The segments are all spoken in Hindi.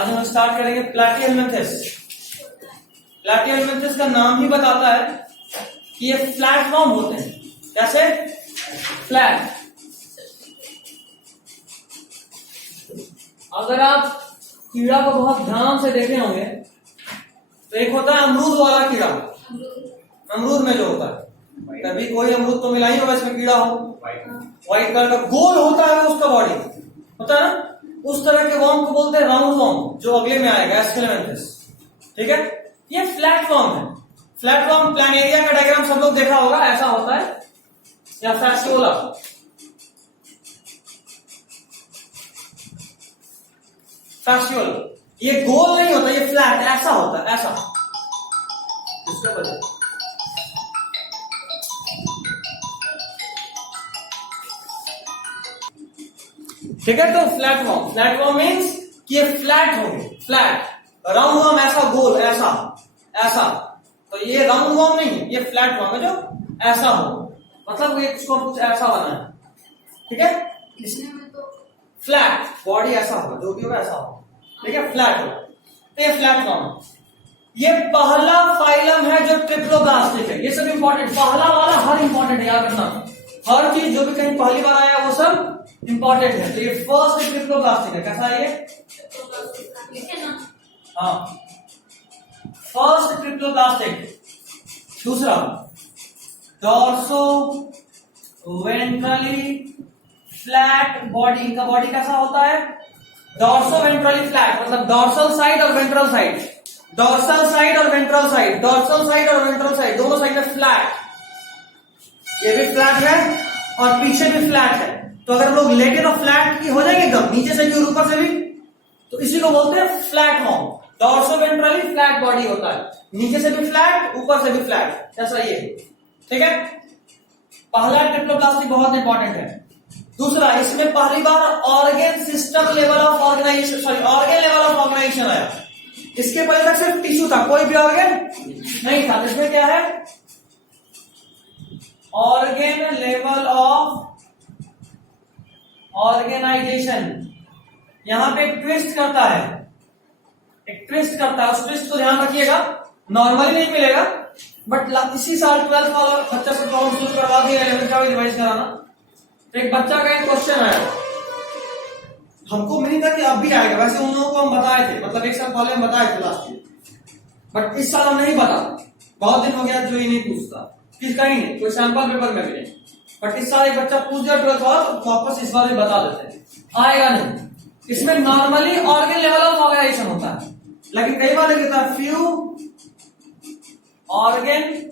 आज हम स्टार्ट करेंगे प्लैटिहेलमिन्थेस। प्लैटिहेलमिन्थेस का नाम ही बताता है कि ये फ्लैट फॉर्म होते हैं। कैसे? फ्लैट। अगर आप कीड़ा को बहुत ध्यान से देखे होंगे तो एक होता है अमरूद वाला कीड़ा, अमरूद में जो होता है, कभी कोई अमरूद तो मिला ही होगा इसमें कीड़ा हो, व्हाइट कलर का गोल होता है उसका बॉडी होता है ना, उस तरह के वॉर्म को बोलते हैं राउंड वॉर्म, जो अगले में आएगा एस्केलेमेंथस। ठीक है, ये फ्लैट फॉर्म है। फ्लैट फॉर्म प्लानेरिया का डायग्राम सब लोग देखा होगा, ऐसा होता है, या फैस्टियोला। फैस्टियोला ये गोल नहीं होता, ये फ्लैट ऐसा होता है, ऐसा। इसका वजह ठीक है। तो flat form, flat form means कि ये फ्लैट होंगे, फ्लैट। राउंड वॉर्म ऐसा गोल, ऐसा ऐसा, तो ये राउंड वॉर्म नहीं है, ये फ्लैट फॉर्म है जो ऐसा हो, मतलब ये कुछ ऐसा बना है। ठीक है, फ्लैट बॉडी ऐसा होगा, जो भी होगा ऐसा होगा। ठीक है, फ्लैट होगा, तो ये फ्लैट फॉर्म। ये पहला फाइलम है जो ट्रिप्लोब्लास्टिक है। ये सब इंपॉर्टेंट, पहला वाला हर इंपॉर्टेंट याद रखना, हर चीज जो भी कहीं पहली बार आया वो सब इंपॉर्टेंट है। तो ये फर्स्ट ट्रिप्लोब्लास्टिक है। कैसा है ये? हाँ, फर्स्ट ट्रिप्लोब्लास्टिक। दूसरा डॉर्सो वेंट्रली फ्लैट बॉडी। इनका बॉडी कैसा होता है? डॉर्सो वेंट्रली फ्लैट, मतलब डॉर्सल साइड और वेंट्रल साइड, डॉर्सल साइड और वेंट्रल साइड, डॉर्सल साइड और वेंट्रल साइड दोनों साइड में फ्लैट। ये भी फ्लैट है और पीछे भी फ्लैट है। तो अगर हम लोग लेटे तो फ्लैट की हो जाएंगे एकदम, नीचे से भी और ऊपर से भी, तो इसी को बोलते हैं flat form. Dorso ventrally flat body होता है, नीचे से भी फ्लैट, ऊपर से भी फ्लैट, ऐसा ये। ठीक है, पहला ट्रिप्लोब्लास्टिक बहुत इंपॉर्टेंट है। दूसरा, इसमें पहली बार organ system level of organisation, sorry organ level of organisation आया। इसके पहले तक सिर्फ टिश्यू था, कोई भी ऑर्गेन नहीं था। इसमें क्या है? Organ level of organisation. यहां पे एक ट्विस्ट करता है, एक ट्विस्ट करता है, उस ट्विस्ट को ध्यान रखिएगा। नॉर्मली नहीं मिलेगा, बट इसी साल 12th वाला बच्चा से प्रॉब्लम शुरू करवा दिया, 11th का भी रिवाइज कराना। तो एक बच्चा का एक क्वेश्चन आया, हमको उम्मीद था कि अब भी आएगा, वैसे उन लोगों को हम बताए थे, मतलब एक साल पहले हम बताए थे लास्ट ईयर, बट इस साल हम नहीं बता, बहुत दिन हो गया जो ही नहीं पूछता, किसका ही नहीं, कोई सैंपल पेपर में भी नहीं। बट इस साल एक बच्चा पूछ दिया 12th वाला, तो वापस इस बार भी बता देते हैं, आएगा नहीं। इसमें normally organ level of organisation होता है, लेकिन कई बार लिखता है few organ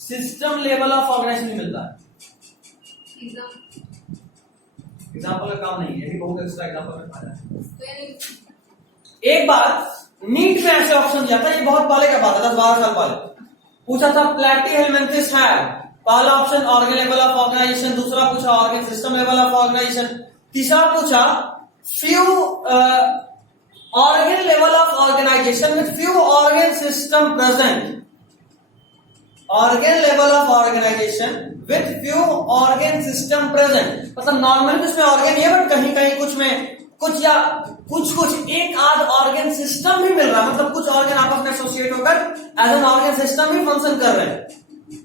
system level of organisation मिलता है। एग्जाम्पल का काम नहीं है, ये भी बहुत एक्स्ट्रा एग्जाम्पल में फायदा है। एक बार नीट में ऐसे ऑप्शन दिया था, ये बहुत पहले का बात है, 10-12 साल पहले पूछा था प्लैटिहेलमिन्थेस है, पहला option organ level of organisation, दूसरा पूछा organ system level of organisation, तीसरा पूछा few organ level of organisation with few organ system present. Organ level of organisation with few organ system present, मतलब नॉर्मली इसमें ऑर्गेन ही है, बट कहीं कहीं कुछ में कुछ या कुछ एक आध ऑर्गेन सिस्टम भी मिल रहा है, मतलब कुछ ऑर्गेन आपस में एसोसिएट होकर एज एन ऑर्गेन सिस्टम भी फंक्शन कर रहे हैं।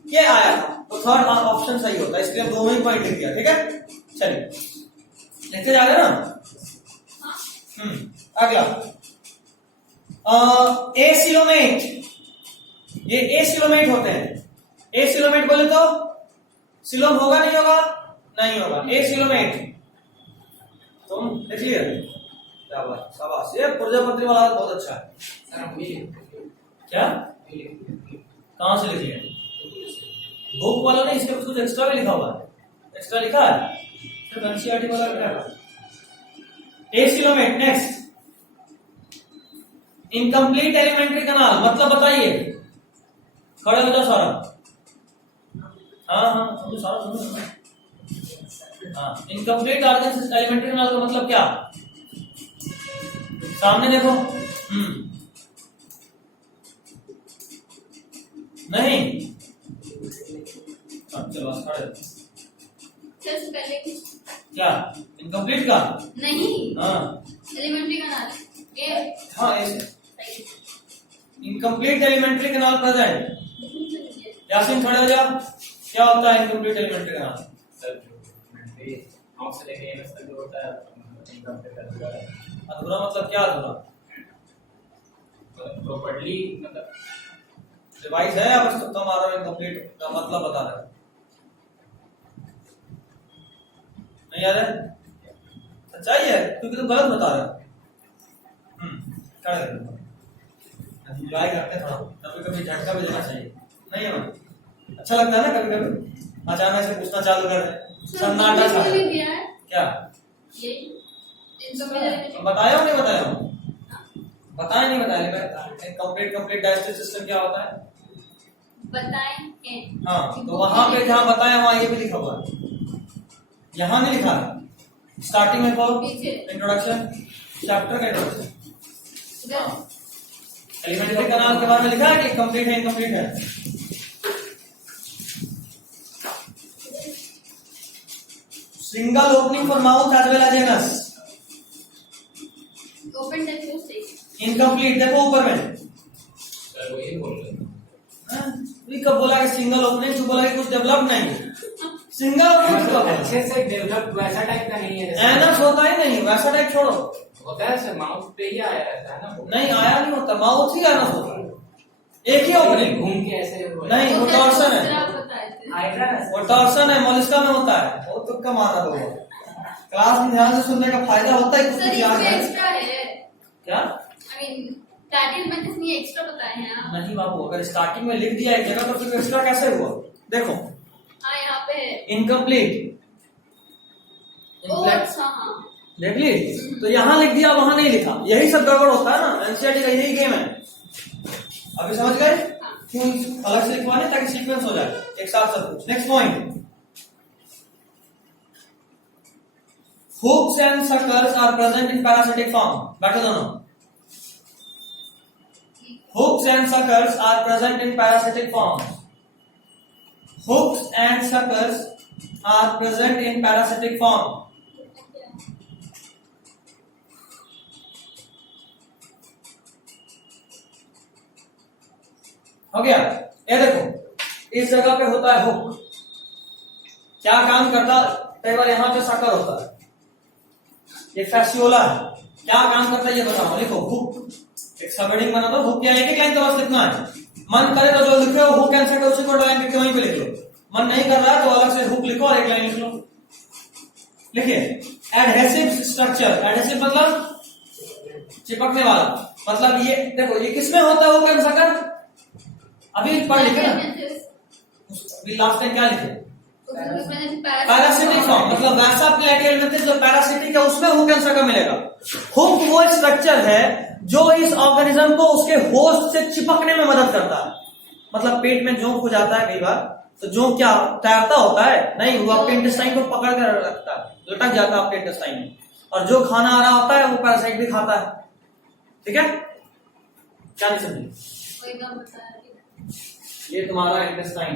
ये आया था, तो थर्ड ऑप्शन सही होता है, इसलिए हम दोनों ही पॉइंट लिख दिया। ठीक है, चलिए लिखते जा रहे ना। अगला एसिलोमेट। ये एसिलोमेट होते हैं। एसिलोमेट बोले तो सिलोम होगा नहीं होगा? नहीं होगा। एसिलोमेट तुम लिख लिया, क्या बात, शाबाश, ये प्रजापति वाला बहुत अच्छा है। क्या कहां से लिख लिया? बुक वाला नहीं, इसके कुछ एक्स्ट्रा भी लिखा हुआ है, एक्स्ट्रा लिखा है, सिर्फ एनसीईआरटी वाला लिखा है। एसिलोमेट। नेक्स्ट, इनकम्प्लीट एलिमेंट्री कनाल, मतलब बताइए, खड़े हो जाओ सारा। हाँ समझो, सारा समझो। हाँ, इनकम्प्लीट ऑर्गेन एलिमेंट्री कनाल का मतलब क्या? सामने देखो। नहीं, चलो खड़े। पहले क्या इनकम्प्लीट का? नहीं, हाँ, एलिमेंट्री कनाल। हाँ incomplete alimentary canal present. Yasin खड़े हो जाओ, क्या होता है इनकम्प्लीट एलिमेंट्री कैनाल? अधूरा मतलब क्या अधूरा? प्रॉपर्ली मतलब डिवाइस है या बस तुक्का मारो? इनकम्प्लीट का मतलब बता रहे हो? नहीं याद है? सच्चाई है क्योंकि तुम गलत बता रहे हो। खड़े एंजॉय करते थोड़ा, कभी कभी झटका भी देना चाहिए, नहीं है? अच्छा लगता है ना कभी कभी अचानक से पूछना चालू कर दे, सन्नाटा छा जाए। क्या बताया नहीं बताया? बताया नहीं बताया? कंप्लीट डाइजेस्टिव सिस्टम क्या होता है बताएं? हाँ तो वहां पे जहाँ बताया वहां ये भी लिखा हुआ है, यहाँ नहीं लिखा है। स्टार्टिंग में कौन इंट्रोडक्शन चैप्टर का इंट्रोडक्शन एलिमेंट्री कैनाल के बारे में लिखा है कि कंप्लीट है इनकम्प्लीट है। Single opening for mouth as well as anus. Open the close incomplete देखो ऊपर में सर वो ये बोल रहे ये कब बोला कि सिंगल ओपनिंग? तू बोला कि कुछ डेवलप नहीं। सिंगल ओपनिंग कब है? अच्छे से डेवलप वैसा टाइप का नहीं है। एनस होता ही नहीं, वैसा टाइप छोड़ो। होता है सर, माउथ पे ही आया रहता है ना वो। नहीं आया नहीं होता, माउथ ही एनस होता है। एक ही ओपनिंग घूम के ऐसे नहीं, वो टॉर्सन है, आएगा ना वो टॉर्सन है, मोलिस्का में होता है। वो तुक्का मारा लोगों क्लास में ध्यान से सुनने का फायदा होता है। सर याद इसमें है एक्स्ट्रा है। क्या? आई मीन टाइटल में किसने एक्स्ट्रा बताए हैं आप? नहीं बाबू, अगर स्टार्टिंग में लिख दिया एक जगह तो फिर एक्स्ट्रा कैसे हुआ? देखो हाँ यहाँ पे है। इनकम्प्लीट अच्छा हाँ देख ली, तो यहाँ लिख दिया वहां नहीं लिखा, यही सब गड़बड़ होता है ना। एनसीईआरटी का यही गेम है। अभी समझ गए क्यों अलग से लिखवाने? ताकि सीक्वेंस हो जाए एक साथ सब कुछ। Next point, hooks and suckers are present in parasitic form. बैठो दोनों। Hooks and suckers are present in parasitic form. Hooks and suckers are present in parasitic form. हो गया? ये देखो इस जगह पे होता है हुक, क्या काम करता? कई बार यहाँ पे सकर होता है, ये फैसियोला है, क्या काम करता है ये बताओ। लिखो हुक, एक सबहेडिंग बना दो। हुक क्या एक लाइन तो बस लिखना है। मन करे तो जो लिखे हो हुक एंड सकर उसी को लाइन लिख के वहीं पे लिख लो। मन नहीं कर रहा है तो अलग से हुक लिखो और एक लाइन लिख लो। लिखिए एडहेसिव स्ट्रक्चर। एडहेसिव मतलब चिपकने वाला, मतलब ये देखो ये किसमें होता है हुक एंड सकर? अभी पढ़ लिखे ना, अभी लास्ट टाइम क्या लिखे? पैरासिटिक फॉर्म, मतलब वैसा प्लेटियल मेथड जो पैरासिटिक है उसमें हुक एंड सकर मिलेगा। हुक वो स्ट्रक्चर है जो इस ऑर्गेनिज्म को उसके होस्ट से चिपकने में मदद करता है। मतलब पेट में जोंक हो जाता है कई बार, तो जोंक क्या तैरता होता है? नहीं, वो आपके इंटेस्टाइन को पकड़ कर रखता है, लटक जाता है आपके इंटेस्टाइन में, और जो खाना आ रहा होता है वो पैरासाइट भी खाता है। ठीक है, क्या नहीं समझे? ये तुम्हारा इंटेस्टाइन,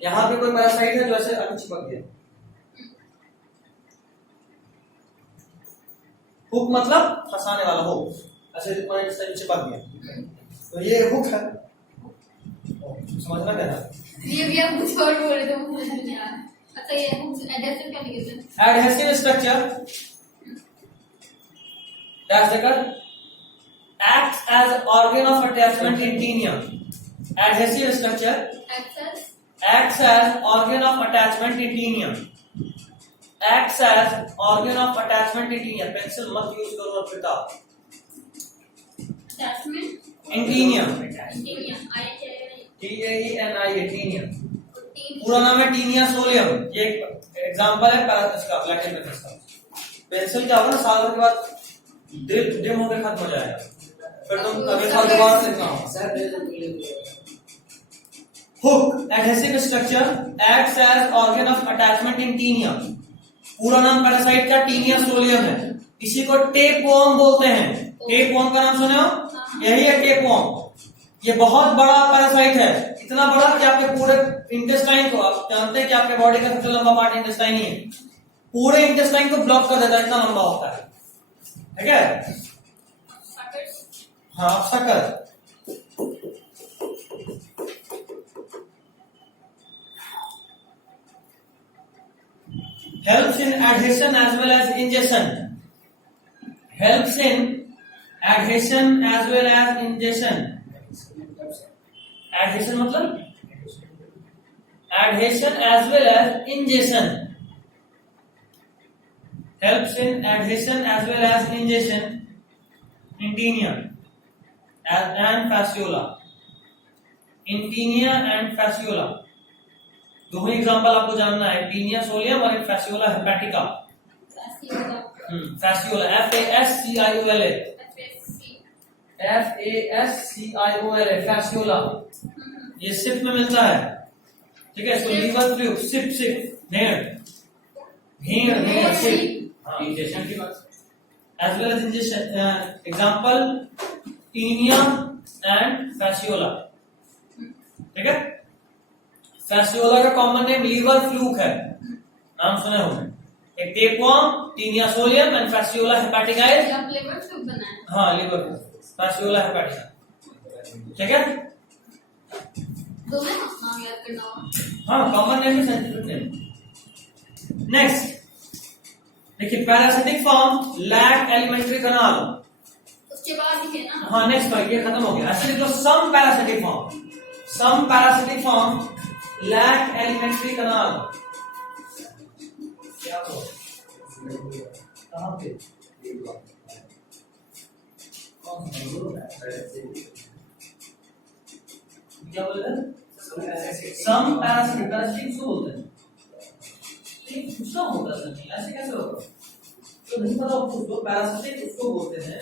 यहां पे कोई पैरासाइट है जो ऐसे अभी चिपक गया। हुक मतलब फंसाने वाला, हुक ऐसे चिपक गया, तो ये हुक है। समझना क्या था? ये भी आप कुछ और बोल रहे थे मुझे नहीं याद। अच्छा ये एडहेसिव क्या लिखे थे? Adhesive structure that's the acts as organ of attachment in tinea. Adhesive structure acts as organ of attachment in tinea. Acts as organ of attachment in tinea. Pencil मत यूज करो और पिता। attachment in tinea. TAENIA tinea। पूरा नाम है टीनिया सोलियम। ये एक एग्जांपल है इसका लैटिन में इसका। पेंसिल क्या होगा ना, साल भर के बाद डिम होकर खत्म हो जाएगा, फिर तुम अगले साल दोबारा लिखना होगा। Hook adhesive structure acts as organ of attachment in taenia. पूरा नाम पैरासाइट का टीनिया सोलियम है। इसी को टेपवर्म बोलते हैं। टेपवर्म का नाम सुने हो? यही है टेपवर्म। ये बहुत बड़ा पैरासाइट है, इतना बड़ा कि आपके पूरे इंटेस्टाइन को, आप जानते हैं कि आपके बॉडी का सबसे लंबा पार्ट इंटेस्टाइन ही है, पूरे इंटेस्टाइन को ब्लॉक कर देता है, इतना लंबा होता है। ठीक है, हाँ शक्कर। Helps in adhesion as well as ingestion. Helps in adhesion as well as ingestion. Adhesion मतलब adhesion as well as ingestion. Helps in adhesion as well as ingestion in tinea and fasciola. In tinea and fasciola. दोनों एग्जांपल आपको जानना है, टीनिया सोलियम और fasciola hepatica. Fasciola FASCIOLA, FASCIOLA fasciola, ये सिप में मिलता है। ठीक है, इसको लीवर फ्लूइड, सिप भेड़ सिप, इंजेक्शन की बात as well as injection. Example taenia and fasciola. ठीक है, फैसियोला का कॉमन नेम लीवर फ्लूक है, नाम सुने होंगे। एक tapeworm, taenia solium and fasciola hepatica. Liver fluke बना है। हाँ, लीवर फ्लूक, फैसियोला हेपेटिका। ठीक है, दो में नाम याद करना होगा। हाँ, कॉमन नेम है, साइंटिफिक नेम। नेक्स्ट देखिए, parasitic form lack elementary canal. उसके बाद ही है ना। हाँ, नेक्स्ट पॉइंट, ये खत्म हो गया। ऐसे लिख लो, some parasitic form lack elementary canal. क्या हो कहां पे क्या बोल रहे हैं? सम पैरासिटिक पैरासिटिक बोलते हैं, दूसरा होता है नहीं, ऐसे कैसे होगा? तो नहीं पता उसको, पैरासिटिक उसको बोलते हैं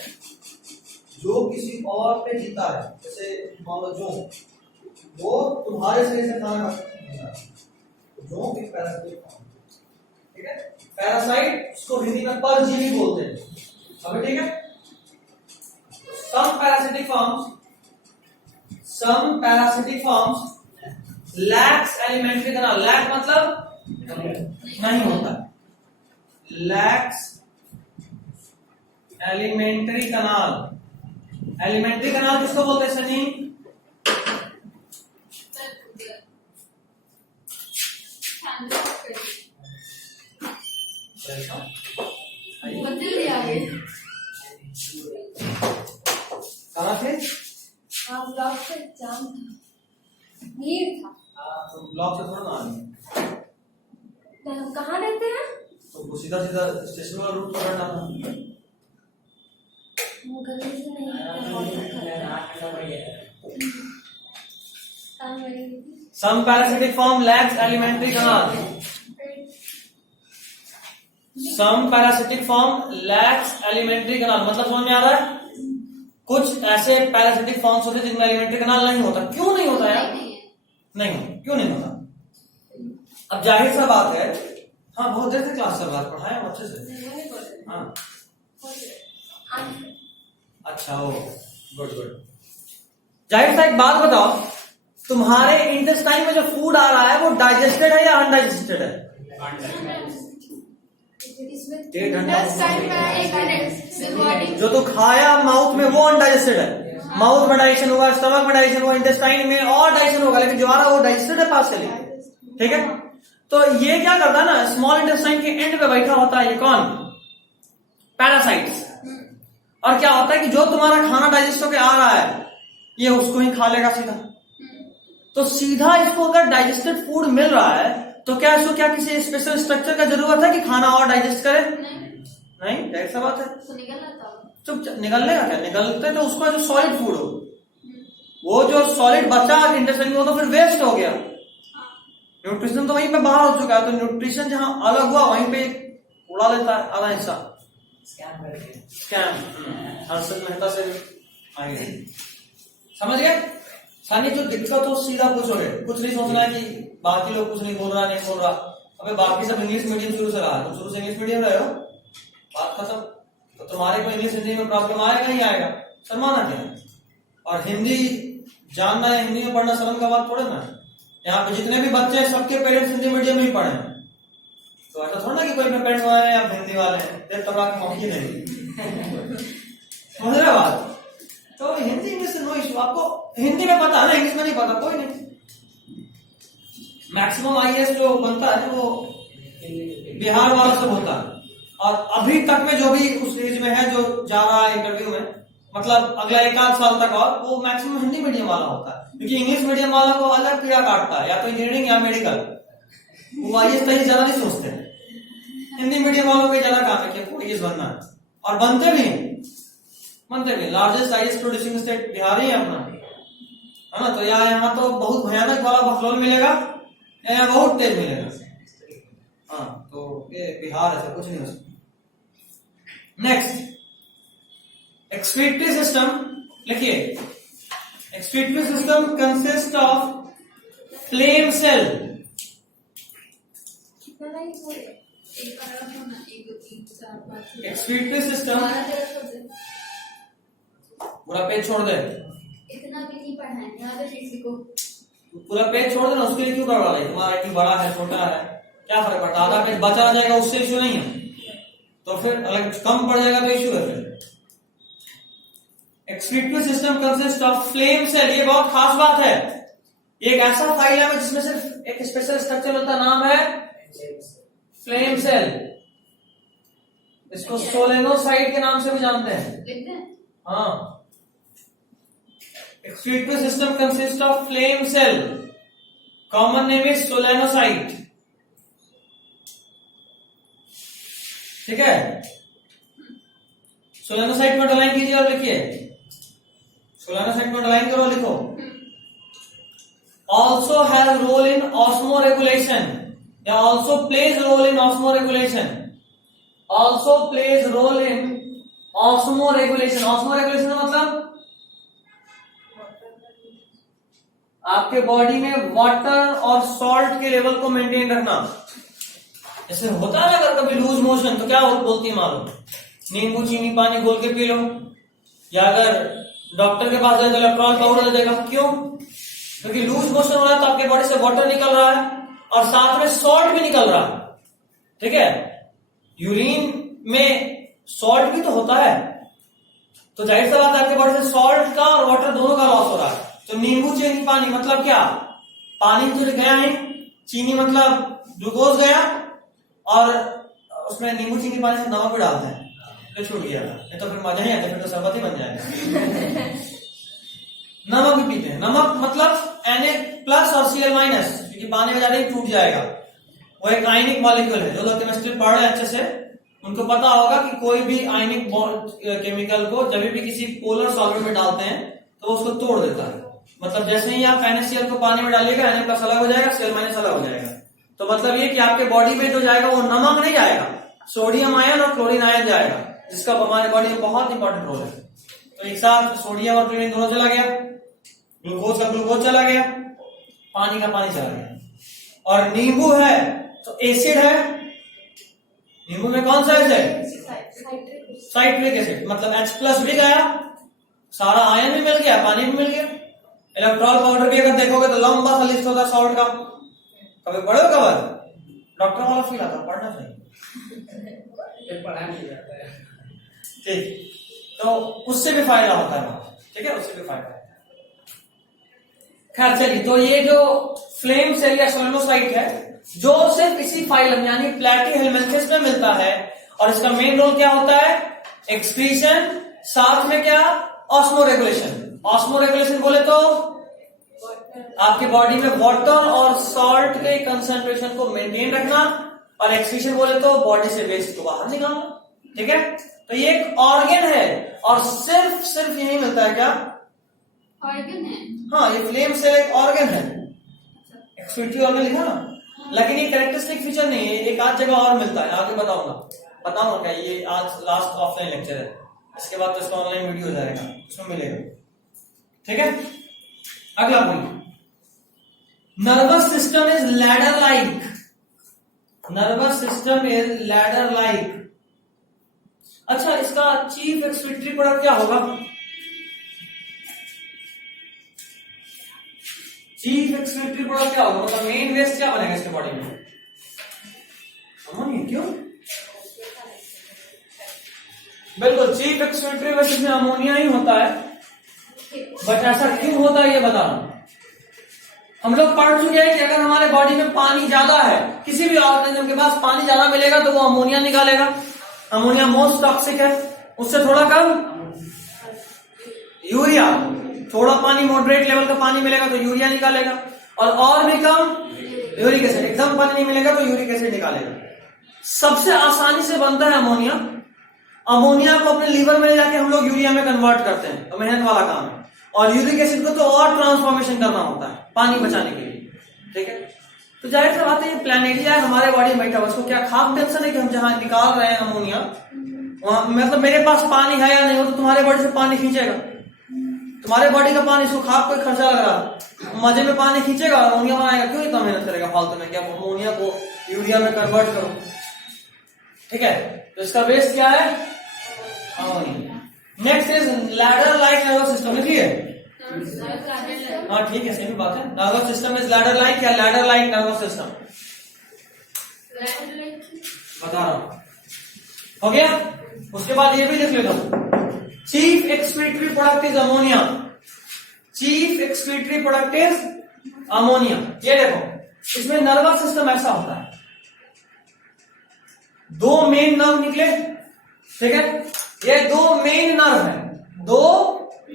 जो किसी और पे जीता है। जैसे मान लो जो वो तुम्हारे शरीर से खाना खा सकता है, जो एक पैरासाइट फॉर्म। ठीक है, पैरासाइट उसको हिंदी में परजीवी बोलते हैं। अभी ठीक है, some parasitic forms lacks elementary canal। Lack मतलब नहीं होता, lacks elementary canal। elementary canal किसको बोलते हैं सनी? बदल दिया है। कहाँ थे? हाँ, ब्लॉक से एग्जाम था, नीट था। तो ब्लॉक से थोड़ा ना आने, तो हम कहाँ रहते हैं? तो वो सीधा स्टेशन वाला रूट पकड़ना था। वो गली से नहीं Some parasitic form lacks alimentary canal। Some parasitic form lacks alimentary canal मतलब समझ में आ रहा है? कुछ ऐसे पैरासिटिक फॉर्म्स होते हैं जिनमें एलिमेंट्री कनाल नहीं होता। क्यों नहीं होता यार? नहीं, क्यों नहीं होता? अब जाहिर सा बात है, हाँ बहुत देर से क्लास चल रहा है, पढ़ाया अच्छे से। हाँ अच्छा, ओ गुड। जाहिर सा एक बात बताओ, तुम्हारे इंटेस्टाइन में जो फूड आ रहा है वो डाइजेस्टेड है या अनडाइजेस्टेड है? जो तो खाया माउथ में वो अनडाइजेस्टेड है। माउथ में डाइजेशन होगा, स्टमक में डाइजेशन होगा, इंटेस्टाइन में और डाइजेशन होगा, लेकिन जो आ रहा है वो डाइजेस्टेड है पार्शियली। ठीक है, तो ये क्या करता है ना, स्मॉल इंटेस्टाइन के एंड पे बैठा होता है ये कौन? पैरासाइट्स। और क्या होता है कि जो तुम्हारा खाना डाइजेस्ट होकर आ रहा है ये उसको ही खा लेगा सीधा। तो सीधा इसको अगर डाइजेस्टेड फूड मिल रहा है तो क्या इसको क्या किसी स्पेशल स्ट्रक्चर का जरूरत है कि खाना और डाइजेस्ट करे? नहीं, ऐसा बात है। चुप निकलने का क्या, निकलते तो उसका जो सॉलिड फूड हो, वो जो सॉलिड बचा इंटेस्टाइन में वो तो फिर वेस्ट हो गया। न्यूट्रिशन तो वहीं पे बाहर हो चुका है, तो न्यूट्रिशन जहां अलग हुआ वहीं पे उड़ा लेता है आधा हिस्सा। स्कैम हर्षद मेहता से आगे समझ गए? सानी जो दिक्कत हो सीधा पूछोगे, कुछ नहीं सोचना कि बाकी लोग कुछ नहीं बोल रहा। अबे बाकी सब इंग्लिश मीडियम शुरू से रहा, तुम शुरू से इंग्लिश मीडियम रहे हो, बात खत्म। तो तुम्हारे को इंग्लिश हिंदी में प्रॉब्लम आएगा ही आएगा, शर्माना क्या है। और हिंदी जानना है हिंदी में पढ़ना शर्म का बात थोड़े ना। यहाँ पे जितने भी बच्चे हैं सबके पेरेंट्स हिंदी मीडियम में ही पढ़े हैं, तो ऐसा थोड़ा ना कि कोई पेरेंट्स वाले हैं या हिंदी वाले हैं, देर तबाह की मौकी नहीं। समझ रहे बात? तो हिंदी इंग्लिश से नो इशू, आपको हिंदी में पता है ना, इंग्लिश में नहीं पता, कोई नहीं। मैक्सिमम आईएएस जो बनता है वो बिहार वाला सब होता है, और अभी तक में जो भी उस एज में है जो जा रहा है इंटरव्यू में, मतलब अगला 1 आध साल तक, और वो मैक्सिमम हिंदी मीडियम वाला होता है, क्योंकि इंग्लिश मीडियम वाला को अलग कीड़ा काटता है, या तो इंजीनियरिंग या मेडिकल, वो आईएएस तक ज्यादा नहीं सोचते हैं। हिंदी मीडियम वालों को ज्यादा काम है कि आपको आईएएस बनना है, और बनते भी largest IAS producing state Bihar ही है अपना, है ना। तो यहाँ तो बहुत भयानक वाला बफलोल मिलेगा, यहाँ बहुत तेज मिलेगा। हाँ, तो ये बिहार ऐसा कुछ नहीं हो सकता। नेक्स्ट, एक्सक्रीटरी सिस्टम लिखिए। Excretory system consist of flame cell. Excretory system, पूरा पेज छोड़ दे, इतना भी नहीं पढ़ा है यहाँ पे किसी को। पूरा पेज छोड़ देना, उसके लिए क्यों करवा रहे? तुम्हारा राइटिंग बड़ा है छोटा है क्या फर्क पड़ता है? आधा पेज बचा रह जाएगा उससे इश्यू नहीं है, तो फिर अगर कम पड़ जाएगा तो इश्यू है फिर। Excretory system consist of flame cell, ये बहुत खास बात है। एक ऐसा फाइल है जिसमें सिर्फ एक स्पेशल स्ट्रक्चर होता है, नाम है फ्लेम सेल। इसको सोलेनोसाइट के नाम से भी जानते हैं। हाँ, excretory system consist of flame cell, common name is solenocyte. ठीक है, सोलेनोसाइट को अंडरलाइन कीजिए और लिखिए। सोलेनोसाइट को अंडरलाइन करो, लिखो। Also has role in osmoregulation, या also plays role in osmoregulation. Also plays role in osmoregulation. Osmoregulation मतलब आपके बॉडी में वाटर और सॉल्ट के लेवल को मेंटेन रखना। जैसे होता है ना अगर कभी लूज मोशन, तो क्या बोलती है मालूम, नींबू चीनी पानी घोल के पी लो, या अगर डॉक्टर के पास जाए तो इलेक्ट्रॉल पाउडर दे देगा। क्यों? क्योंकि लूज मोशन हो रहा है तो आपके बॉडी से वाटर निकल रहा है और साथ में सॉल्ट भी निकल रहा है। ठीक है, यूरिन में सॉल्ट भी तो होता है, तो जाहिर सी बात है आपके बॉडी से सॉल्ट का और वाटर दोनों का लॉस हो रहा है। तो नींबू चीनी पानी मतलब क्या, पानी तो गया है, चीनी मतलब ग्लूकोज गया, और उसमें नींबू चीनी पानी से नमक भी डालते हैं तो छूट गया था, नहीं तो फिर मजा नहीं आता, फिर तो शरबत ही बन जाएगा। नमक भी पीते हैं, नमक मतलब Na+ और Cl-, क्योंकि पानी में ज्यादा ही टूट जाएगा। वो एक आयनिक मॉलिक्यूल है, जो लोग केमिस्ट्री पढ़ रहे हैं अच्छे से उनको पता होगा कि कोई भी आयनिक केमिकल को जब भी किसी पोलर सॉल्वेंट में डालते हैं तो उसको तोड़ देता है। मतलब जैसे ही आप NaCl को पानी में डालिएगा, Na+ अलग हो जाएगा, Cl- अलग हो जाएगा। तो मतलब ये कि आपके बॉडी में जो जाएगा वो नमक नहीं जाएगा, सोडियम आयन और क्लोरीन आयन जाएगा, जिसका हमारे बॉडी में बहुत इंपॉर्टेंट रोल है। तो एक साथ सोडियम और क्लोरीन दोनों चला गया, ग्लूकोज का ग्लूकोज चला गया, पानी का पानी चला गया। और नींबू है तो एसिड है, नींबू में कौन सा एसिड? साइट्रिक एसिड, मतलब H+ भी गया, सारा आयन भी मिल गया, पानी भी मिल गया। इलेक्ट्रॉल पाउडर भी अगर देखोगे तो लंबा सा लिस्ट होता है सॉल्ट का, कभी पढ़ो कवर, डॉक्टर वाला फील आता, पढ़ना चाहिए, पढ़ा नहीं जाता है। ठीक, तो उससे भी फायदा होता है। ठीक है, उससे भी फायदा होता है। खैर चलिए, तो ये जो फ्लेम सेल या सोलेनोसाइट है जो सिर्फ इसी फाइलम यानी प्लैटीहेलमिन्थेस में मिलता है, और इसका मेन रोल क्या होता है? एक्सक्रीशन, साथ में क्या? Osmo regulation. ऑस्मो रेगुलेशन बोले तो आपके बॉडी में वाटर और सॉल्ट के कंसंट्रेशन को मेंटेन रखना, और एक्सक्रीशन बोले तो बॉडी से वेस्ट को बाहर निकालना। ठीक है, तो ये एक ऑर्गन है, और सिर्फ यही मिलता है। क्या ऑर्गन है? हाँ, ये फ्लेम सेल एक ऑर्गन है, एक्सक्रीटरी ऑर्गन लिखा ना, लेकिन ये कैरेक्टरिस्टिक फीचर नहीं है, एक आध जगह और मिलता है, आगे बताऊंगा क्या। ये आज लास्ट ऑफलाइन लेक्चर है, इसके बाद तो इसका ऑनलाइन वीडियो हो जाएगा, उसमें मिलेगा। ठीक है, अगला point, nervous system is ladder like. Nervous system is ladder like. अच्छा, इसका चीफ एक्सक्रीटरी प्रोडक्ट क्या होगा? चीफ एक्सक्रीटरी प्रोडक्ट क्या होगा, मतलब मेन वेस्ट क्या बनेगा इसके बॉडी में, अमोनिया। क्यों? बिल्कुल, चीफ एक्सक्रीटरी वेस्ट इसमें अमोनिया ही होता है। बट ऐसा क्यों होता है ये बता रहा हूं। हम लोग पढ़ चुके हैं कि अगर हमारे बॉडी में पानी ज्यादा है, किसी भी ऑर्गेनिज्म के पास पानी ज्यादा मिलेगा तो वो अमोनिया निकालेगा। अमोनिया मोस्ट टॉक्सिक है। उससे थोड़ा कम यूरिया, थोड़ा पानी मॉडरेट लेवल का पानी मिलेगा तो यूरिया निकालेगा, और भी कम यूरिक एसिड, एकदम पानी नहीं मिलेगा तो यूरिक एसिड निकालेगा। सबसे आसानी से बनता है अमोनिया। अमोनिया को अपने लीवर में ले जाके हम लोग यूरिया में कन्वर्ट करते हैं, तो मेहनत वाला काम है। और यूरिक एसिड को तो और ट्रांसफॉर्मेशन करना होता है पानी बचाने के लिए, ठीक है। तो जाहिर सी बात है ये प्लानेरिया है हमारे बॉडी में बैठा हुआ, उसको क्या खास टेंशन है कि हम जहां निकाल रहे हैं अमोनिया, वहां मतलब मेरे पास पानी है या नहीं हो तो तुम्हारे बॉडी से पानी खींचेगा। तुम्हारे बॉडी का पानी इसको खाप कोई खर्चा लग रहा, मजे में पानी खींचेगा, अमोनिया बनाएगा। क्यों इतना मेहनत करेगा फालतू में कि आप अमोनिया को यूरिया में कन्वर्ट करो, ठीक है। तो इसका बेस क्या है, ammonia. Next is ladder like nervous system, लिखिए। हाँ ठीक है, सही बात है। Nervous system is ladder like या लैडर लाइक नर्वस सिस्टम, बता रहा हूं। हो गया। उसके बाद ये भी लिख लेता हूं, chief excretory product is ammonia. Chief excretory product is ammonia. ये देखो, इसमें नर्वस सिस्टम ऐसा होता है, दो मेन नर्व निकले, ठीक है। ये दो मेन नर्व है, दो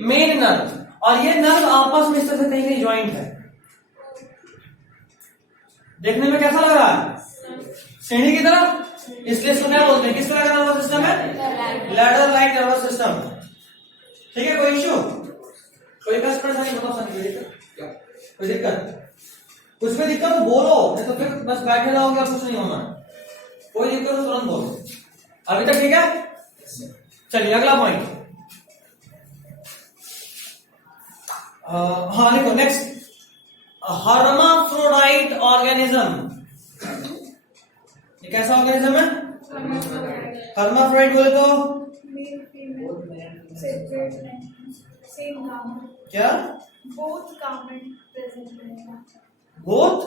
मेन नर्व, और ये नर्व आपस में इस तरह से कहीं कहीं ज्वाइंट है। देखने में कैसा लग रहा है, सीढ़ी की तरह, इसलिए इसको क्या बोलते हैं, किस तरह का नर्वस सिस्टम है, लैडर लाइक नर्वस सिस्टम, ठीक है। कोई इश्यू, कोई कष्ट परेशानी बताओ सर, कोई दिक्कत, कुछ भी दिक्कत तो बोलो, नहीं तो फिर बस बैठे रहोगे और कुछ नहीं होना। कोई दिक्कत तो तुरंत बोलो। अभी तक ठीक है। चलिए अगला पॉइंट। हाँ देखो नेक्स्ट, हर्माफ्रोडाइट ऑर्गेनिज्म। ये कैसा ऑर्गेनिज्म है, हर्माफ्रोडाइट बोले तो क्या, both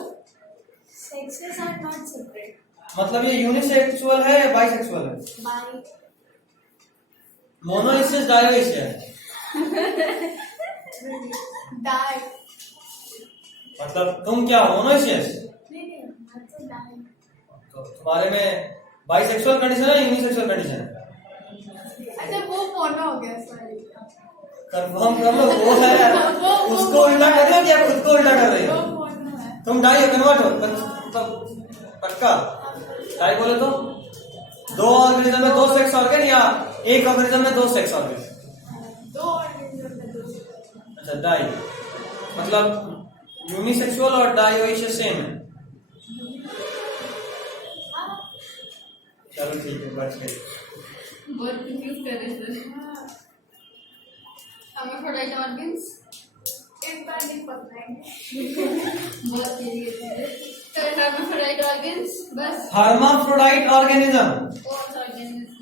sexes are not separate. मतलब ये यूनिसेक्सुअल है या बाइसेक्सुअल है, Bi. मोनोइसिस डायोइसिस, Die. मतलब तुम क्या मोनोइसिस, नहीं मतलब die. तो तुम्हारे में बाइसेक्सुअल कंडीशन है, यूनिसेक्सुअल कंडीशन है, अच्छा वो पोनो हो गया, सॉरी। कंफर्म कर लो वो है, उसको उल्टा कर रहे हो या खुद को उल्टा कर रहे वो हो, पोनो है। तुम डाई हो, कन्वर्ट हो, मतलब पक्का डाई बोले तो दो ऑर्गेनिज्म में दो सेक्स ऑर्गन या एक ऑर्गेनिज्म में दो सेक्स ऑर्गन, दो organism में दो sex. अच्छा डाई मतलब यूनिसेक्सुअल और डायोइसिस सेम है। चलो ठीक है, बच गए। बहुत कंफ्यूज कर रहे सर। hermaphrodite organs, एक बार नहीं पता है। बहुत सीरियस है। तो hermaphrodite organs बस हर्माफ्रोडाइट ऑर्गेनिज्म, और organisms।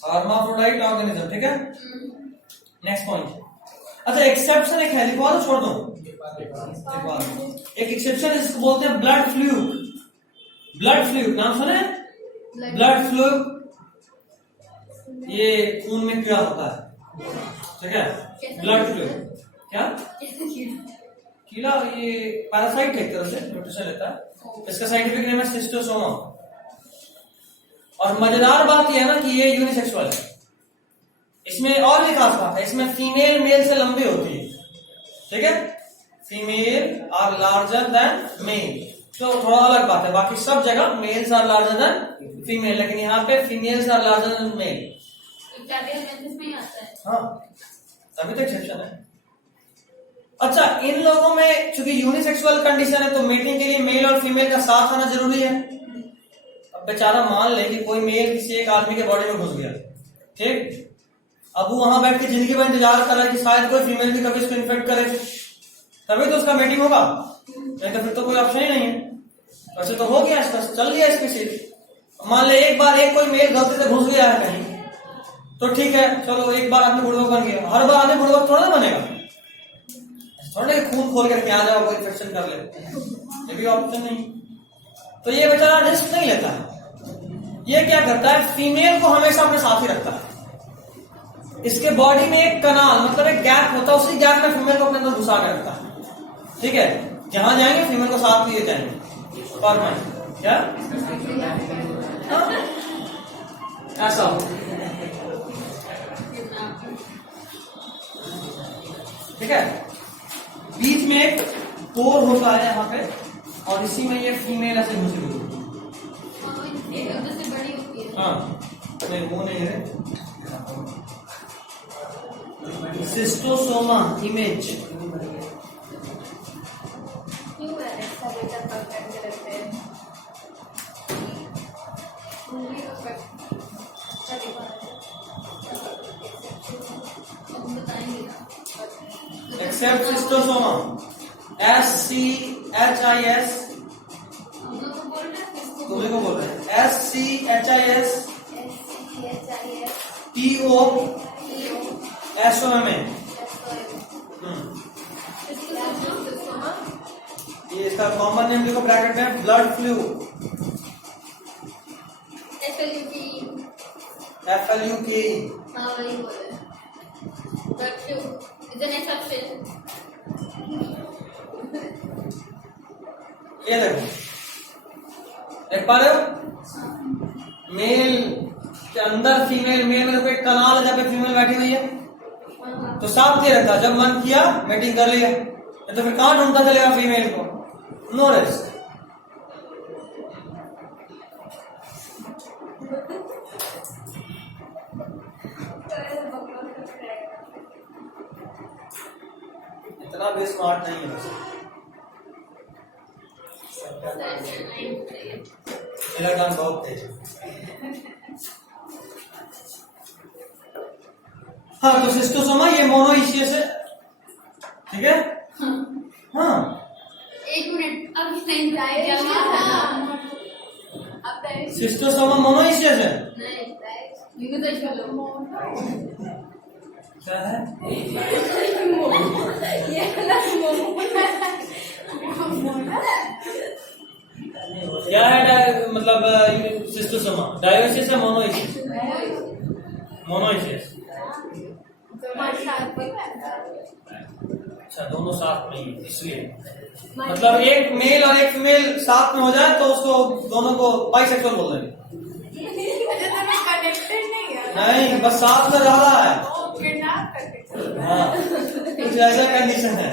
हर्माफ्रोडाइट ऑर्गेनिज्म, ठीक है। Next point. अच्छा एक्सेप्शन एक है, लिखवा दो, छोड़ दो। एक एक्सेप्शन इसको बोलते हैं ब्लड फ्लूक। ब्लड फ्लूक नाम सुने, ब्लड फ्लूक, ये खून में कीड़ा होता है, ठीक है। ब्लड फ्लूक क्या कीड़ा, ये पैरासाइट है एक तरह से, न्यूट्रिशन लेता है। इसका साइंटिफिक नेम है सिस्टोसोमा। और मजेदार बात यह है ना कि ये यूनिसेक्सुअल है। इसमें और भी खास बात है, इसमें फीमेल मेल से लंबी होती है, ठीक है। Female are larger than male, तो थोड़ा अलग बात है। बाकी सब जगह males are larger than female, लेकिन यहाँ पे females are larger than male. में आता है। हाँ तभी तो एक्सेप्शन है। अच्छा इन लोगों में चूंकि यूनिसेक्सुअल कंडीशन है तो मेटिंग के लिए मेल और फीमेल का साथ आना जरूरी है। अब बेचारा मान ले कि कोई मेल किसी एक आदमी के बॉडी में घुस गया, ठीक, अब वो वहां बैठ के जिंदगी भर इंतजार कर रहा है कि शायद कोई फीमेल भी कभी इसको इन्फेक्ट करे, तभी तो उसका मेटिंग होगा, नहीं तो फिर तो कोई ऑप्शन ही नहीं है। वैसे तो हो गया, इसका चल गया स्पीशीज। मान ले एक बार एक कोई मेल गलती से घुस गया है कहीं, तो ठीक है, चलो एक बार आदमी बुढ़वा बन गया, हर बार आदमी बुढ़वा थोड़ा ना बनेगा, थोड़ा ना खून खोल करके आ जाओ कोई इन्फेक्शन कर ले, ये भी ऑप्शन नहीं। तो ये बेचारा रिस्क नहीं लेता है। ये क्या करता है, फीमेल को हमेशा अपने साथ ही रखता है। इसके बॉडी में एक कनाल मतलब एक गैप होता है, उसी गैप में फीमेल को अपने अंदर घुसा के रखता है। ठीक है, जहां जाएंगे फीमेल को साथ लिए जाएंगे परमानेंट। क्या ऐसा ठीक है, बीच में एक पोर होता है यहाँ पे, और इसी में ये फीमेल ऐसे घुसी हुई होती है। एक दूसरे से बड़ी होती है। हाँ नहीं वो नहीं है, सिस्टोसोमा इमेज। क्यों है ऐसा बेटा पकड़ के रखते हैं? उंगली को कट अब बताएंगे ना। एक्सेप्ट सिस्टोसोमा, SCHIS, हम लोग को बोल रहे हैं किसको? तुम्हें को बोल रहे हैं, SCHIS TOSOMA। ये इसका कॉमन नेम देखो ब्रैकेट में, ब्लड फ्लू, FLUK। हाँ वही बोल रहे हैं। But you, it's an exception. ये देखो, देख पा रहे हो, मेल के अंदर फीमेल, मेल में देखो एक कनाल है जहाँ पे फीमेल बैठी हुई है, तो साफ दे रखा, जब मन किया मीटिंग कर लिया, तो फिर कहां ढूंढता चलेगा फीमेल को, नो रिस्क। इतना भी स्मार्ट नहीं है वैसे, मेरा काम बहुत तेज है। हाँ तो सिस्टोसोमा ये मोनोइशियस है, ठीक है। हाँ एक मिनट, अब नहीं क्या क्या था? था? अब सिस्टोसोमा मोनोइशियस है। नहीं, यू तो चलो। क्या है, ये वाला क्या है मतलब सिस्टोसोमा डायोसिस है मोनोइशियस? मोनोइशियस। अच्छा दोनों साथ में ही, इसलिए मतलब एक मेल और एक फीमेल साथ में हो जाए तो उसको दोनों को बाइसेक्सुअल बोल देंगे। कनेक्टेड नहीं है, नहीं बस साथ में रह रहा है। ओके ना कनेक्टेड। हाँ कुछ ऐसा कंडीशन है,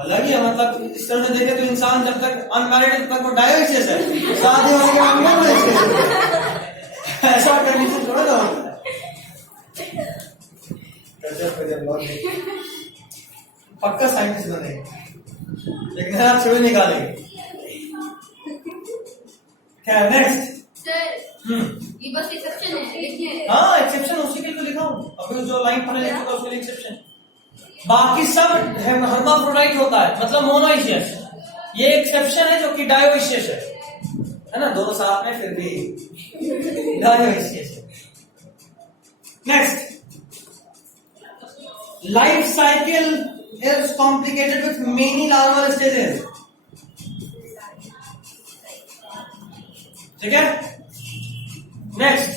अलग ही है। मतलब इस तरह से देखे तो इंसान जब तक अनमैरिड तक वो डायोसिस है, शादी होने के बाद मोनोइशियस है। ऐसा कंडीशन थोड़ा ना होता है। पक्का साइंटिस्ट बनेंगे, लेकिन आप छवि निकालेंगे। क्या नेक्स्ट? सर, ये बस एक्सेप्शन है, लिखिए। हाँ एक्सेप्शन उसी के लिए तो लिखा हूँ, अभी जो लाइन पढ़े लिख चुका उसके लिए एक्सेप्शन। बाकी सब हर्माफ्रोडाइट होता है, मतलब मोनोइशियस। ये एक्सेप्शन है जो कि डायोइशियस है ना, दोनों साथ में फिर भी डायोइशियस है। Next, life cycle is complicated with many larval stages. ठीक है, next,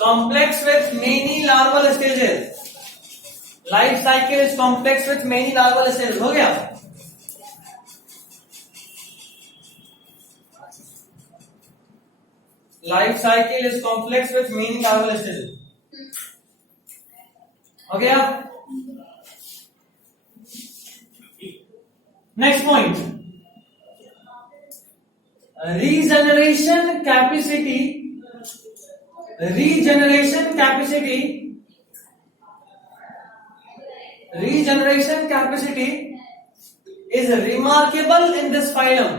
complex with many larval stages. Life cycle is complex with many larval stages. हो गया? Life cycle is complex with many larval stages. हो गया? Next point. Regeneration capacity is remarkable in this phylum.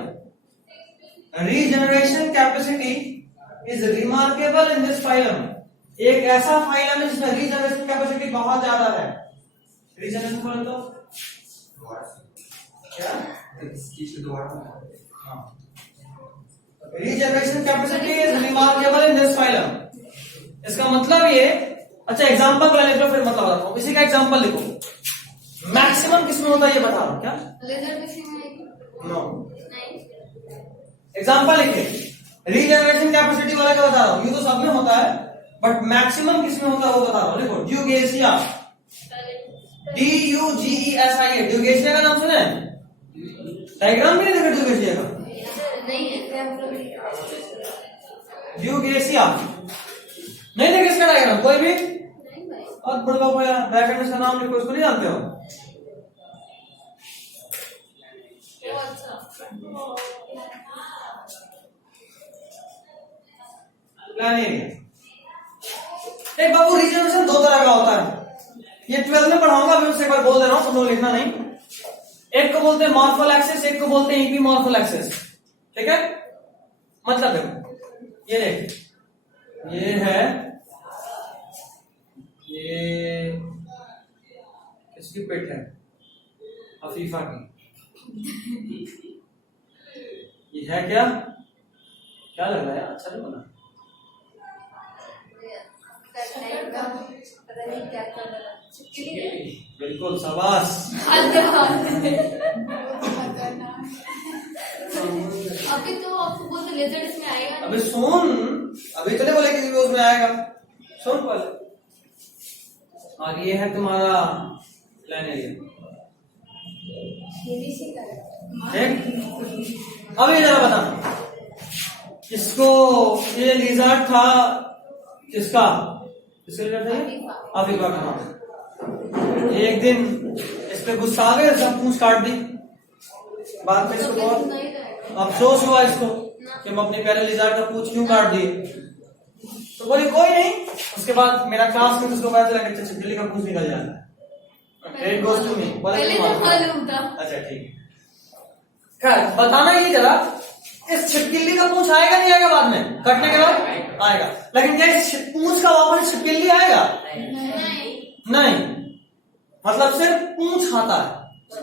Regeneration capacity is remarkable in this phylum. एक ऐसा फाइलम है जिसमें रीजनरेशन कैपेसिटी बहुत ज्यादा है। रीजनरेशन बोले तो क्या? हाँ, regeneration capacity is remarkable क्या? इसका मतलब ये, अच्छा एग्जांपल पहले लिख लो फिर मतलब बताता हूँ। इसी का एग्जांपल लिखो। मैक्सिमम किसमें होता है ये बता रहा हूँ क्या? लेजर मशीन में नो, नहीं। एग्जांपल लिखे। रीजनरेशन कैपेसिटी वाला का बता रहा हूँ, ये तो सब में होता है, बट मैक्सिमम किसमें होता है वो बता रहा हूँ। लिखो ड्यूगेसिया, DUGESIA, ड्यूगेसिया का नाम सुने? डायग्राम भी नहीं देखा ड्यूगेसिया का? नहीं है ड्यूगेसिया नहीं देखे इसका डायग्राम कोई भी? नहीं भाई। और बुढ़वा को यार ब्रैकेट में इसका नाम लिखो, इसको नहीं जानते हो? वो अच्छा प्लान एरिया। एक बाबू रीजनरेशन दो तरह का होता है, ये 12 में पढ़ाऊंगा, अभी उससे एक बार बोल दे रहा हूं, तुम लोग लिखना नहीं। एक को बोलते हैं मॉर्फल एक्सेस, एक को बोलते हैं इपीमॉर्फल एक्सेस। ठीक है, मतलब देखो ये देख, ये है, ये किसकी पेट है? अफीफा की। ये है क्या? क्या लग रहा है? अच्छा नहीं बना? पता नहीं क्या कर रहा है। बिल्कुल, शाबाश। अभी तो आपको बोलते लेजर इसमें आएगा नहीं। अबे सुन, अभी तो नहीं बोले कि उसमें आएगा, सुन पहले। और ये है तुम्हारा प्लान एरिया। ठीक, अब ये जरा बता, इसको ये लिजर्ड था किसका? किसका लिजर्ड था ये? अफीफा का। हाँ, एक दिन इस पे गुस्सा आ गया, सब पूंछ काट दी। बाद में इसको बहुत नहीं रहेगा। अफसोस हुआ इसको कि हम अपने प्यारे लिजर्ड का पूंछ क्यों काट दिए। तो बोली कोई नहीं, उसके बाद मेरा क्लास में उसको पता चला कि छिपकली का पूंछ निकल जाता है। Great goes to me। पहले तो मालूम था। अच्छा ठीक है, खैर बताना ये जरा, इस छिपकली का पूंछ आएगा नहीं आएगा बाद में कटने के बाद? आएगा। लेकिन क्या इस पूंछ का वापस छिपकली आएगा? नहीं। नहीं, मतलब सिर्फ पूंछ आता है,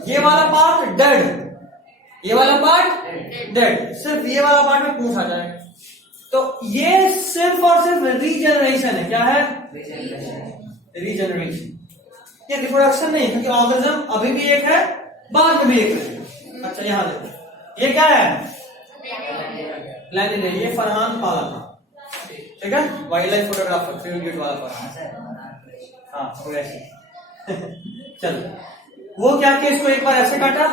ये वाला पार्ट डेड, ये वाला पार्ट डेड, सिर्फ ये वाला पार्ट में पूंछ आ जाएगा। तो ये सिर्फ और सिर्फ रीजनरेशन है। क्या है? रीजनरेशन। ये रिप्रोडक्शन नहीं, क्योंकि ऑर्गेनिज्म अभी भी एक है, बाद में भी एक है। अच्छा यहाँ देखो, ये क्या है? Plain area. ये फरहान पाला था, ठीक है, wild life photographer, field gate वाला फरहान। हाँ तो ऐसे चलो, वो क्या किया, इसको एक बार ऐसे काटा,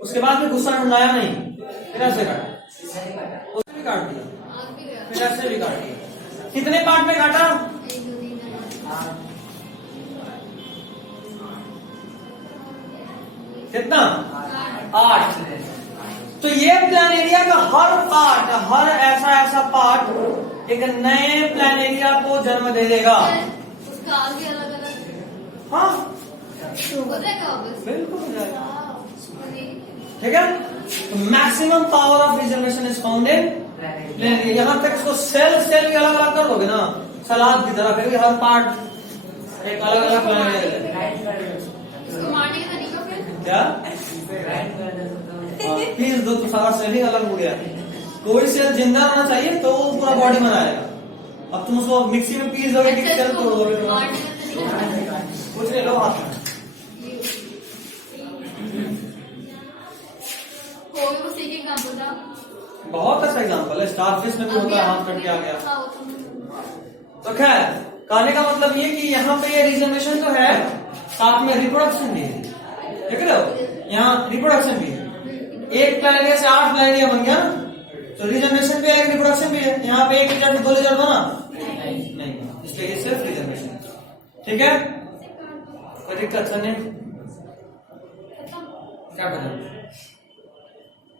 उसके बाद में गुस्सा ढूंढाया नहीं, फिर ऐसे काटा, उसने भी काट दिया, फिर ऐसे भी काट दिया। कितने पार्ट में काटा? कितना? 8। तो ये प्लान एरिया का हर पार्ट, हर ऐसा पार्ट एक नए प्लान एरिया को जन्म दे देगा। उसका आगे अलग अलग हाँ हो जाएगा वापस। बिल्कुल हो जाएगा। नहीं। ठीक है, तो maximum power of regeneration is found in plan area. यहां तक इसको सेल भी अलग अलग कर दोगे ना, सलाद की तरह, फिर भी हर पार्ट एक अलग अलग प्लान एरिया। उसको मारने का तरीका फिर क्या? प्लीज दो, तो सारा सेल ही अलग हो गया। कोई सेल जिंदा रहना चाहिए तो वो पूरा बॉडी बनाएगा। अब तुम उसको मिक्सी में पीस दोगे, अच्छा, सेल इसको तोड़ दोगे, मारने का तरीका कुछ नहीं, लो हाथ में। कोई को सीख एग्जांपल था। बहुत अच्छा एग्जाम्पल है, स्टारफिश में भी होता है, हाथ कट के आ गया। हाँ, वो तो तो खैर, कहने का मतलब ये कि यहाँ पे ये रीजनरेशन तो है, साथ में रिप्रोडक्शन भी है। देख रहे हो, यहाँ रिप्रोडक्शन भी है। एक प्लान एरिया से 8 प्लान एरिया बन गया ना, तो रीजनरेशन भी है, रिप्रोडक्शन भी है। यहाँ पे एक लीटर से 2 लीटर बना नहीं, इसलिए ये सिर्फ रीजनरेशन। ठीक है, कोई दिक्कत नहीं? क्या करें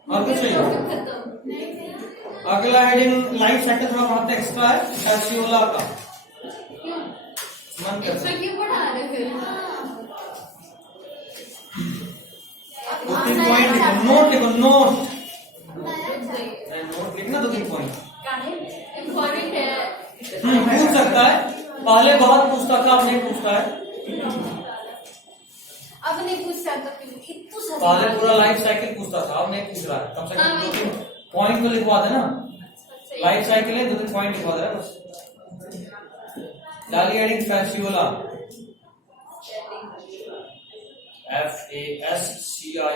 और कुछ नहीं। खत्म। अगला हेडिंग लाइफ साइकिल थोड़ा पढ़ाते एक्स्ट्रा है, फैसियोला का। क्यों? मन करता एक्स्ट्रा क्यों पढ़ा रहे हो फिर? 2-3 पॉइंट लिखो, नोट लिखो, नोट सही। लिखना 2-3 पॉइंट। इम्पोर्टेंट है। पूछ सकता है, पहले बहुत पूछता था, अब नहीं पूछता है। अब नहीं पूछ सकता, पहले पूरा लाइफ साइकिल पूछता था, अब नहीं पूछ रहा है। कम से कम 2-3 पॉइंट तो लिखवा देना। लाइफ साइकिल है, 2-3 पॉइंट लिखवा दे रहा है बस। डाली adding Fasciola, FASCIOLA,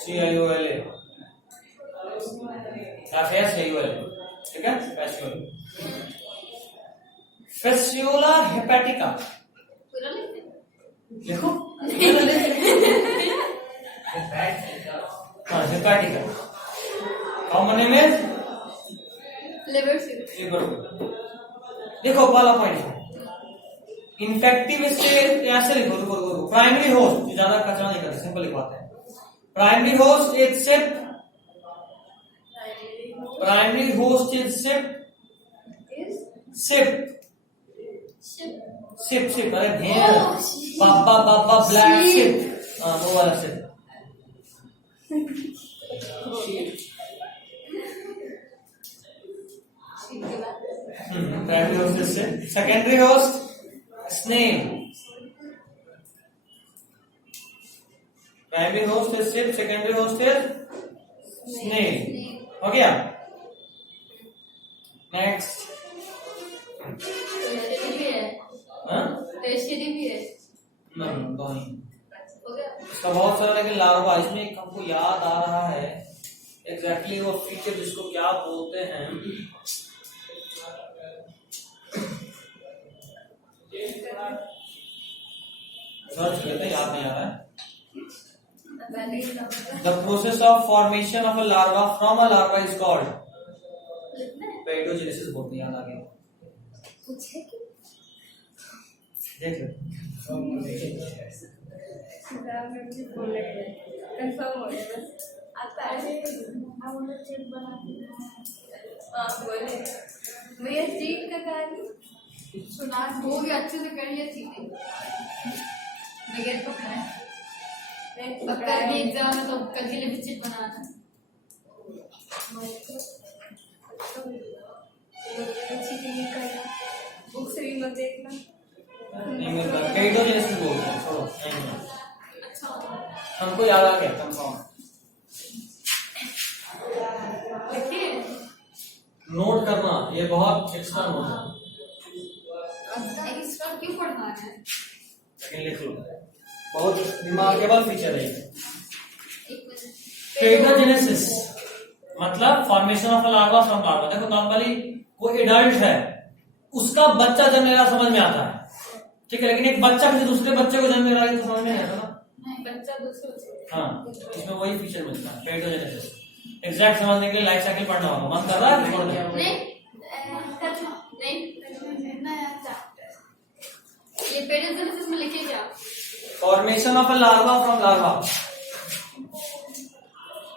CIOLA, FASCIOLA, ठीक है, फैसियोला। फैसियोला हेपेटिका पूरा लिखते हैं। लिखो। हाँ, hepatica. Common name is liver cirrhosis. Liver. देखो पहला पॉइंट, इन्फेक्टिव स्टेज ऐसे लिखो, रुको रुको रुको। प्राइमरी होस्ट, ज्यादा कचरा नहीं करते, सिंपल लिखवाते हैं। Primary host is sheep, primary host is sheep, sheep sheep sheep, अरे भेड़, पापा पापा ब्लैक सिप, हाँ वो वाला sheep. Primary host is sheep. Secondary host snail, primary host is sheep, secondary host is snail. हो गया, नेक्स्ट। भी है। नहीं, हो गया। इसका बहुत सारा, लेकिन लार्वा, इसमें एक हमको याद आ रहा है एग्जैक्टली वो फीचर जिसको क्या बोलते हैं। सर्च करते, याद नहीं आ रहा है। The process of formation of a larva from a larva is called paedogenesis. बोलते हैं, याद आ गया, देख लो। कंफर्म हो गया बस। आता है बोले भैया चीट का कहानी सुना हो गया, अच्छे से कर लिया चीजें बगैर पकड़ा है। अब कल की एग्जाम है तो कल के लिए भी चिट बनाना है। चीटिंग करना, बुक्स भी मत देखना। नहीं मिल रहा, पेडोजेनेसिस बोलते हैं, छोड़ो नहीं मिला। अच्छा हमको याद आ गया, कंफर्म। देखिए, नोट करना, ये बहुत एक्स्ट्रा नोट है, एक्स्ट्रा क्यों पढ़ना है? लेकिन लिख लो, बहुत रिमार्केबल फीचर है। एक मिनट। पेडोजेनेसिस मतलब formation of a larva from larva. देखो नॉर्मली कोई एडल्ट है, उसका बच्चा जन्म ले रहा, समझ में आता है, ठीक है, लेकिन एक बच्चा किसी दूसरे बच्चे को जन्म ले रहा है तो समझ में नहीं आता ना। नहीं, बच्चा दूसरे से। हाँ, इसमें वही फीचर मिलता है, पेडोजेनेसिस। एग्जैक्ट समझने के लिए लाइफ साइकिल पढ़ना होगा। मन कर रहा है छोड़ दे। नहीं नया चैप्टर ये पेडोजेनेसिस में लिखे क्या? Formation of a larva from larva.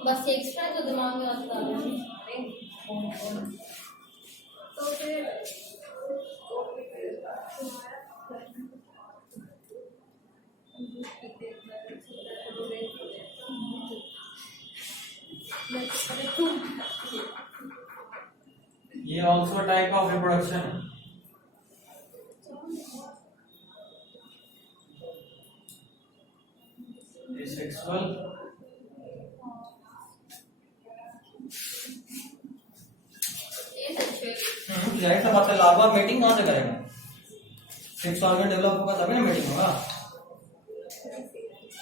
बस एक्स्ट्रा तो दिमाग में आता है। तो फिर ये ऑल्सो टाइप ऑफ रिप्रोडक्शन है। सेक्सुअल जाहिर सा बात है, लार्वा मेटिंग कहाँ से करेगा? सेक्स ऑर्गन डेवलप होगा तभी ना मेटिंग होगा।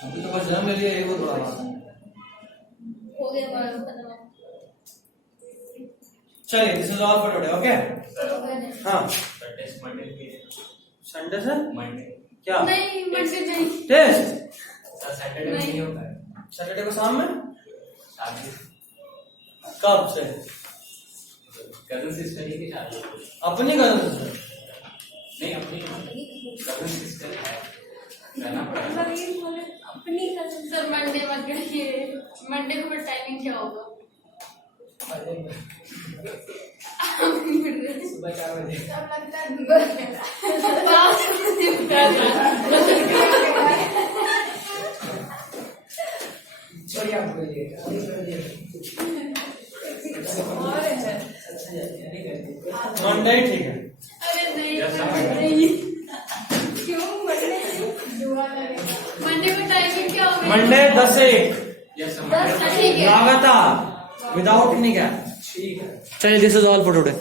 अभी तो बस जन्म ले लिया, ये वो थोड़ा बात है। हो गया हमारा खत्म। चलिए, this is all for today, okay. हाँ, टेस्ट मंडे के संडे से मंडे क्या नहीं मंडे नहीं टेस्ट? सैटरडे में नहीं होता है, सैटरडे को शाम में? शादी कब से? कजन सिस्टर की शादी। अपनी कजन से? नहीं, अपनी कजन सिस्टर है, रहना पड़ेगा। अपनी कजन सर मंडे मत करिए, मंडे को टाइमिंग क्या होगा? सुबह 4 बजे। सब लगता है छोड़िए, आप बोलिए। मंडे ही ठीक है। अरे नहीं Just a नहीं क्यों मंडे दुआ लगेगा। मंडे को टाइमिंग क्या होगा? मंडे 10 से 1 यस, बस ठीक है। लगातार विदाउट एनी गैप. ठीक है. चलिए, this is all for today.